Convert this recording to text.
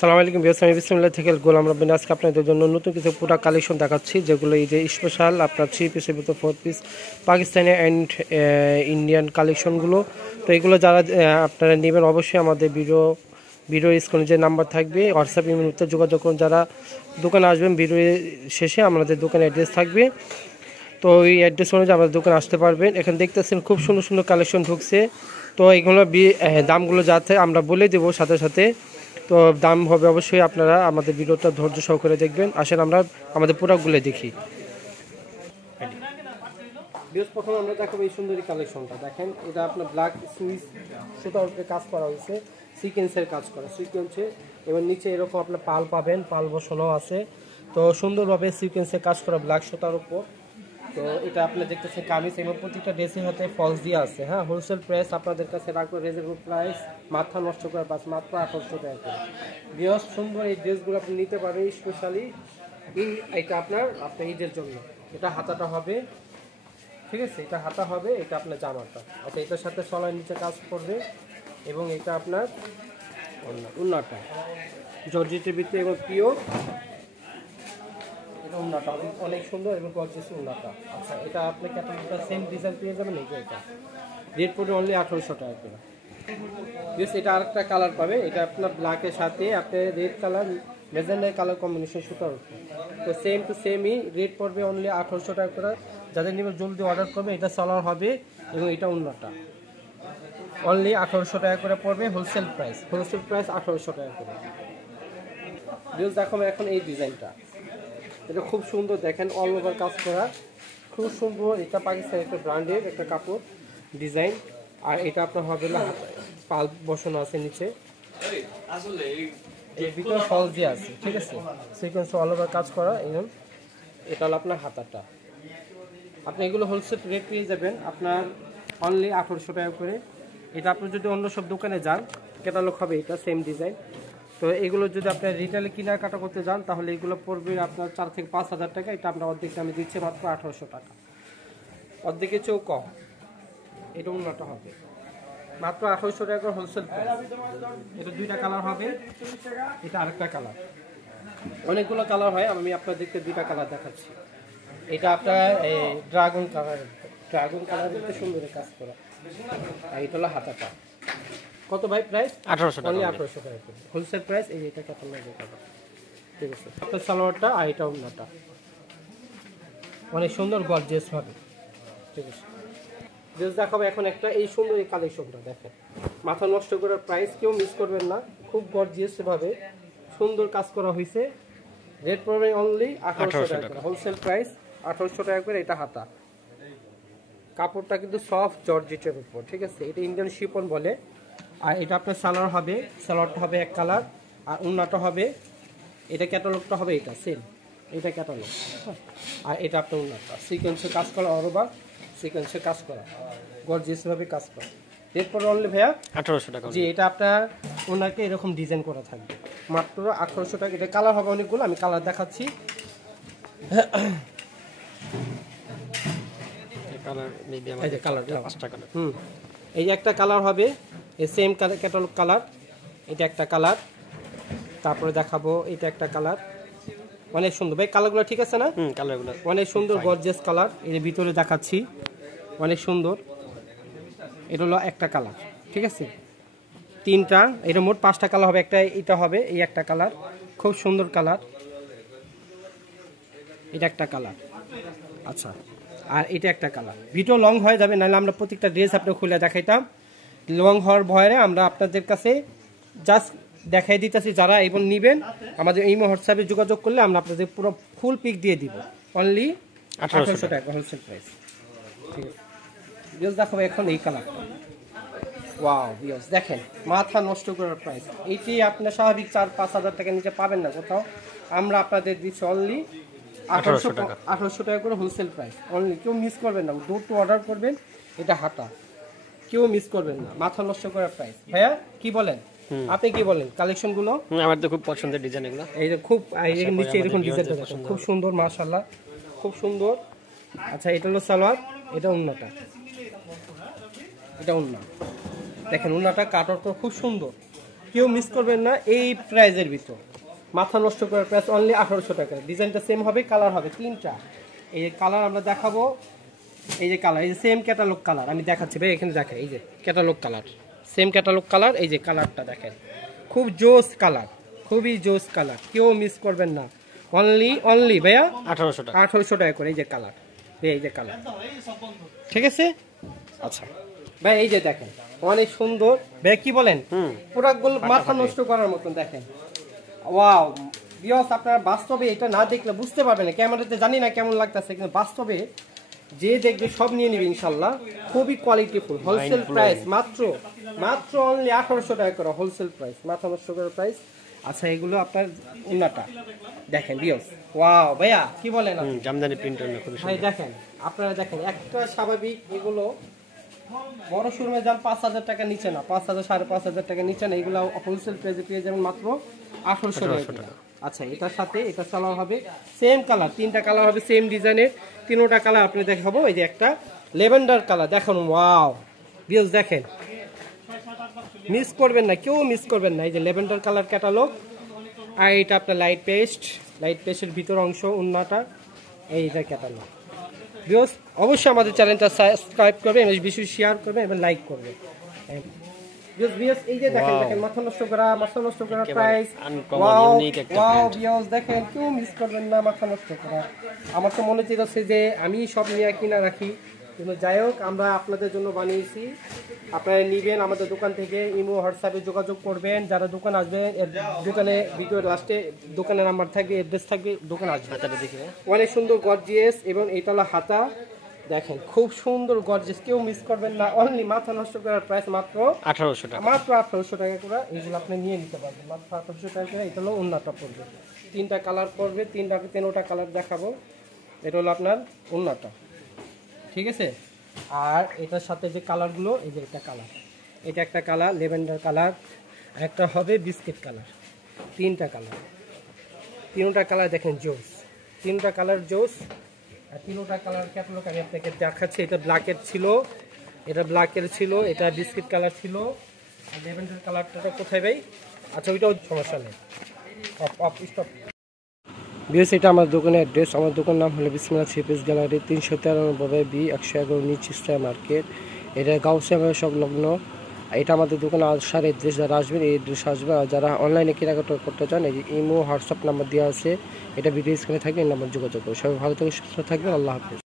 আসসালামু আলাইকুম ভিউয়ার্স, আমি বিসমিল্লাহ থেকে গোলাম রব্বানী। আজকে আপনাদের জন্য নতুন কিছু প্রোডাক্ট কালেকশন দেখাচ্ছি, যেগুলো এই যে স্পেশাল আপনার 3 পিসের ভিতর 4 পিস পাকিস্তানি অ্যান্ড ইন্ডিয়ান কালেকশনগুলো। তো এগুলো যারা আপনারা নেবেন অবশ্যই আমাদের ভিডিও স্ক্রিনে যে নাম্বার থাকবে হোয়াটসঅ্যাপ ইমেলতে যোগাযোগ করুন। যারা দোকানে আসবেন ভিডিও শেষে আমাদের দোকানের অ্যাড্রেস থাকবে, তো ওই অ্যাড্রেস অনুযায়ী আমাদের দোকানে আসতে পারবেন। এখানে দেখতেছেন খুব সুন্দর সুন্দর কালেকশন ঢুকছে। তো এইগুলো দামগুলো যাতে আমরা বলে দেবো সাথে সাথে, তো দাম হবে অবশ্যই আপনারা আমাদের ভিডিওটা ধৈর্য সহকারে দেখবেন। আসেন আমরা আমাদের প্রোডাক্টগুলো দেখি। প্রথমে আমরা দেখাবো এই সুন্দরী কালেকশনটা। দেখেন, এটা আপনার ব্ল্যাক সুইচ সুতার উপরে কাজ করা হয়েছে, সিকোয়েন্সের কাজ করা সিকোয়েন্সে, এবং নিচে এরকম আপনার পাল পাবেন, পাল বসানো আছে। তো সুন্দরভাবে সিকোয়েন্সের কাজ করা ব্ল্যাক সুতার উপর। তো এটা আপনি দেখতেছেন কামিজ, এবং প্রত্যেকটা ড্রেসের হাতে ফলস দিয়ে আছে। হ্যাঁ, হোলসেল প্রাইস আপনাদের কাছে রাখবো রিজনেবল প্রাইস, মাথা নষ্ট করার পাস মাত্র 1800 টাকা করে। বেশ সুন্দর এই ড্রেসগুলো আপনি নিতে পারবেন স্পেশালি এটা আপনার ঈদের জন্য। এটা হাতাটা হবে, ঠিক আছে, এটা হাতা হবে, এটা আপনার জামাটা। আচ্ছা, এটার সাথে সলার নিচে কাজ করবে, এবং এটা আপনার উন্নাটা জর্জেটের ভিতরে এবং পিওর উন্নাটা অনেক সুন্দর এবং গর্জিয়াস উন্নাটা। আচ্ছা, এটা আপনি ক্যাটালগটা সেম ডিজাইন পেয়ে যাবেন। এই যে এটা রেট পড়বে অনলি 1800 টাকা করে। বেশ, এটা আরেকটা কালার পাবে, এটা আপনার ব্ল্যাকের সাথে আপনার রেড কালার মেজেন্ডার কালার কম্বিনেশন সুতার উপর। তো সেম টু সেমই রেট পড়বে অনলি 1800 টাকা করে। যাদের নেবেন জলদি অর্ডার করবে। এটা সালোয়ার হবে এবং এটা উন্নাটা অনলি 1800 টাকা করে পড়বে। হোলসেল প্রাইস 1800 টাকা করে। বেশ, দেখো এখন এই ডিজাইনটা, এটা খুব সুন্দর। দেখেন অল ওভার কাজ করা, খুব সুন্দর। এটা পাকিস্তানের একটা ব্র্যান্ডের একটা কাপড় ডিজাইন। আর এটা আপনার হবে না পাল বসানো আছে নিচে, এর ভিতরে ফল দিয়ে আছে, ঠিক আছে, সিকোয়েন্স অল ওভার কাজ করা। এবং এটা হলো আপনার হাতাটা। আপনি এগুলো হোলসেল রেট পেয়ে যাবেন আপনার অনলি 1800 টাকা করে। এটা আপনি যদি অন্য সব দোকানে যান ক্যাটালগ হবে এটা সেম ডিজাইন। তো এগুলো যদি আপনার রিটেলে কেনাকাটা করতে যান তাহলে এগুলো পড়বে আপনার 4 থেকে 5000 টাকা। এটা আমরা অর্ধেক আমি দিচ্ছি মাত্র 1800 টাকা, অর্ধেকের চেয়েও কম। এটা উন্নত হবে মাত্র 1800 টাকা হোলসেল প্রাইস। এটা দুইটা কালার হবে, এটা আরেকটা কালার। অনেকগুলো কালার হয়, আমি আপনাদেরকে দুইটা কালার দেখাচ্ছি। এটা আপনার ড্রাগন কালার দিতে সুন্দর কাজ করা। আর এটা হলো হাতাটা। কত ভাই প্রাইস? 1800 টাকা, 1800 টাকা হোলসেল প্রাইস। এই এটা কত লাগবে টাকা, ঠিক আছে। আপনার সালোয়ারটা আর এটা উন্নাটা অনেক সুন্দর গর্জিয়াস হবে, ঠিক আছে। ড্রেস দেখাবো এখন একটা এই সুন্দর এই কালেকশনটা। দেখেন, মাথা নষ্ট করার প্রাইস, কেউ মিস করবেন না। খুব গর্জিয়াস ভাবে সুন্দর কাজ করা হয়েছে। রেট পড়বে অনলি 1800 টাকা, হোলসেল প্রাইস 1800 টাকা করে। এটা হাতা, কাপড়টা কিন্তু সফট জর্জেটের উপর, ঠিক আছে। এটা ইন্ডিয়ান শিফন বলে। আর এটা আপনার সালোয়ার হবে, সালোয়ারটা হবে এক কালার, আর উন্নাটা হবে, এটা ক্যাটালগটা হবে এটা সেম, এটা ক্যাটালগ। আর এটা আপনার উন্নাটা সিকোয়েন্সের কাজ করা, অরবা সিকোয়েন্সের কাজ করা, গর্জিয়াসভাবে কাজ করা। রেট পড়বে অনলি ভাইয়া 1800 টাকা। জি, এটা আপনার ওনাকে এরকম ডিজাইন করা থাকবে মাত্র 1800 টাকা। এটা কালার হবে অনেকগুলো, আমি কালার দেখাচ্ছি। এই যে একটা কালার হবে, এই সেম ক্যাটালগ কালার, এটা একটা কালার। তারপরে দেখাবো এটা একটা কালার, অনেক সুন্দর ভাই কালারগুলো, ঠিক আছে না? কালারগুলো অনেক সুন্দর গর্জিয়াস কালার। এর ভিতরে দেখাচ্ছি অনেক সুন্দর। এটা হলো একটা কালার, ঠিক আছে। তিনটা, এটা মোট 5টা কালার হবে। একটা এটা হবে, এই একটা কালার, খুব সুন্দর কালার। এটা একটা কালার, আচ্ছা। আর এটা একটা কালার। ভিডিও লং হয়ে যাবে, নাহলে আমরা প্রত্যেকটা ড্রেস আপনাকে খুলে দেখাইতাম। লং হওয়ার ভয়ে আমরা আপনাদের কাছে জাস্ট দেখাই দিতেছি। যারা এবং নেবেন আমাদের এই হোয়াটসঅ্যাপে যোগাযোগ করলে আমরা আপনাদের পুরো ফুল পিক দিয়ে দিব অনলি 1800 টাকা হোলসেল প্রাইস, ঠিক আছে। ড্রেস দেখাবো এখন এই কালারটা। ওয়াও ভিউয়ার্স, দেখেন মাথা নষ্ট করার প্রাইস। এইটি আপনার স্বাভাবিক 4-5 হাজার টাকা নিচে পাবেন না কোথাও। আমরা আপনাদের দিচ্ছি অনলি 1800 টাকা করে হোলসেল প্রাইস অনলি। কেউ মিস করবেন না, দূর টু অর্ডার করবেন। এটা হাতা, কেউ মিস করবেন না, মাথা নষ্ট করার প্রাইস। ভাইয়া কি বলেন, আপনি কি বলেন কালেকশন গুলো? আমার তো খুব পছন্দের ডিজাইন এগুলো। এই যে খুব নিচে এরকম ডিজাইনটা দেখেন, খুব সুন্দর, মাশাআল্লাহ খুব সুন্দর। আচ্ছা, এটা হলো সালোয়ার, এটা উন্নাটা, এটা উন্না। দেখেন উন্নাটা কাটর তো খুব সুন্দর, কেউ মিস করবেন না এই প্রাইজের ভিতর। মাথা নষ্ট করার প্রাইস অনলি 1800 টাকা। ডিজাইনটা সেম হবে, কালার হবে 3টা। এই যে কালার আমরা দেখাবো, এই যে কালার, এই যে সেম ক্যাটালগ কালার আমি দেখাচ্ছি ভাই, এখানে দেখেন এই যে catalogue colour, same catalogue colour. এই যে কালারটা দেখেন, খুব জোস কালার, খুবই জোস কালার, কেউ মিস করবেন না। অনলি ভাইয়া 1800 টাকা, 1800 টাকা করে। এই যে কালার, এই যে কালার, ঠিক আছে। আচ্ছা ভাই এই যে দেখেন অনেক সুন্দর ভাই, কি বলেন প্রোডাক্টগুলো মাথা নষ্ট করার মতন দেখেন। ওয়াও বিয়স, আপনারা বাস্তবে এটা না দেখলে বুঝতে পারবেন না, ক্যামেরাতে জানি না কেমন লাগতেছে, কিন্তু বাস্তবে যে দেখবে সব নিয়ে নিবে ইনশাল্লাহ। খুবই কোয়ালিটিফুল, হোলসেল প্রাইস মাত্র অনলি 1800 টাকা করে হোলসেল প্রাইস, মাথা নষ্ট করার প্রাইস। আচ্ছা এগুলো আপনার উন্নাটা দেখেন বিয়স, ওয়াও ভাইয়া কি বলেন জামদানি প্রিন্টার না খুব ভাই দেখেন, আপনারা দেখেন একটা স্বাভাবিক এগুলো বড় শোরুমে যান 5000 টাকা নিচে না, 5000 5500 টাকা নিচে না, এগুলো হোলসেল প্রাইসে পেয়ে যাবেন মাত্র 1800 টাকা। আচ্ছা এটার সাথে এটা চালানো হবে সেম কালার, 3টা কালার হবে সেম ডিজাইনের, 3টা কালার আপনি দেখাবো। এই যে একটা ল্যাভেন্ডার কালার দেখুন, ওয়াও ভিউজ দেখেন, মিস করবেন না, কেউ মিস করবেন না। এই যে ল্যাভেন্ডার কালার ক্যাটালগ, আর এটা আপনার লাইট পেস্টের ভিতর অংশ উন্নাটা, এইটা ক্যাটালগ। ভিউজ অবশ্যই আমাদের চ্যানেলটা সাবস্ক্রাইব করবেন, বেশি শেয়ার করবেন এবং লাইক করবেন। এই যে দেখেন মাথা নষ্ট করা প্রাইস, ওয়াও ভিউজ দেখেন, কেউ মিস করবেন না মাথা নষ্ট করা। আমার তো মনে চাইছে যে আমি সব নিয়ে কিনা রাখি, কিন্তু যাই হোক আমরা আপনাদের জন্য বানিয়েছি, আপনারা নেবেন আমাদের দোকান থেকে। ইমো হোয়াটসঅ্যাপে যোগাযোগ করবেন, যারা দোকান আসবে দোকানে ভিডিওর লাস্টে দোকানের নাম্বার থাকবে, অ্যাড্রেস থাকবে, দোকান আসবে। অনেক সুন্দর গর্জিয়াস, এবং এটা হলো হাতা দেখেন, খুব সুন্দর গর্জিয়াস, কেউ মিস করবেন না। অনলি মাথা নষ্ট করার প্রাইস মাত্র 1800 টাকা, মাত্র 1800 টাকা করে এগুলো আপনি নিয়ে নিতে পারবেন মাত্র 1800 টাকা করে। এটা হলো উন্নাটা পড়বে, 3টা কালার পড়বে, 3টা কালার দেখাবো। এটা হলো আপনার উন্নাটা, ঠিক আছে। আর এটার সাথে যে কালারগুলো, এই যে এটা কালার, এটা একটা কালার ল্যাভেন্ডার কালার, একটা হবে বিস্কিট কালার, 3টা কালার, 3টা কালার দেখেন জোস, 3টা কালার জোস। আর 3টা কালার ক্যাটালগ আমি আপনাকে দেখাচ্ছি। এটা ব্ল্যাকের ছিল, এটা বিস্কিট কালার ছিল, আর ল্যাভেন্ডার কালারটা কোথায় ভাই? আচ্ছা ওইটাও সমস্যা নেই, স্টপ। বিএস এটা আমার দোকানের অ্যাড্রেস, আমার দোকান নাম হলো বিসমিল্লাহ থ্রি পিস গ্যালারি, 393 বি 111 নিচ ইস্টার মার্কেট, এটা গাউসিয়া সংলগ্ন। এটা আমাদের দোকানে আসার অ্যাড্রেস, যারা আসবেন এই অ্যাড্রেস আসবে। আর যারা অনলাইনে কেনাকাটা করতে চান, এই যে ইমো হোয়াটসঅ্যাপ নাম্বার দেওয়া আছে, এটা ভিডিও স্ক্রিনে থাকবে, এই নাম্বার যোগাযোগ করবে। সবাই ভালো থেকে সুস্থ থাকবেন, আল্লাহ হাফেজ।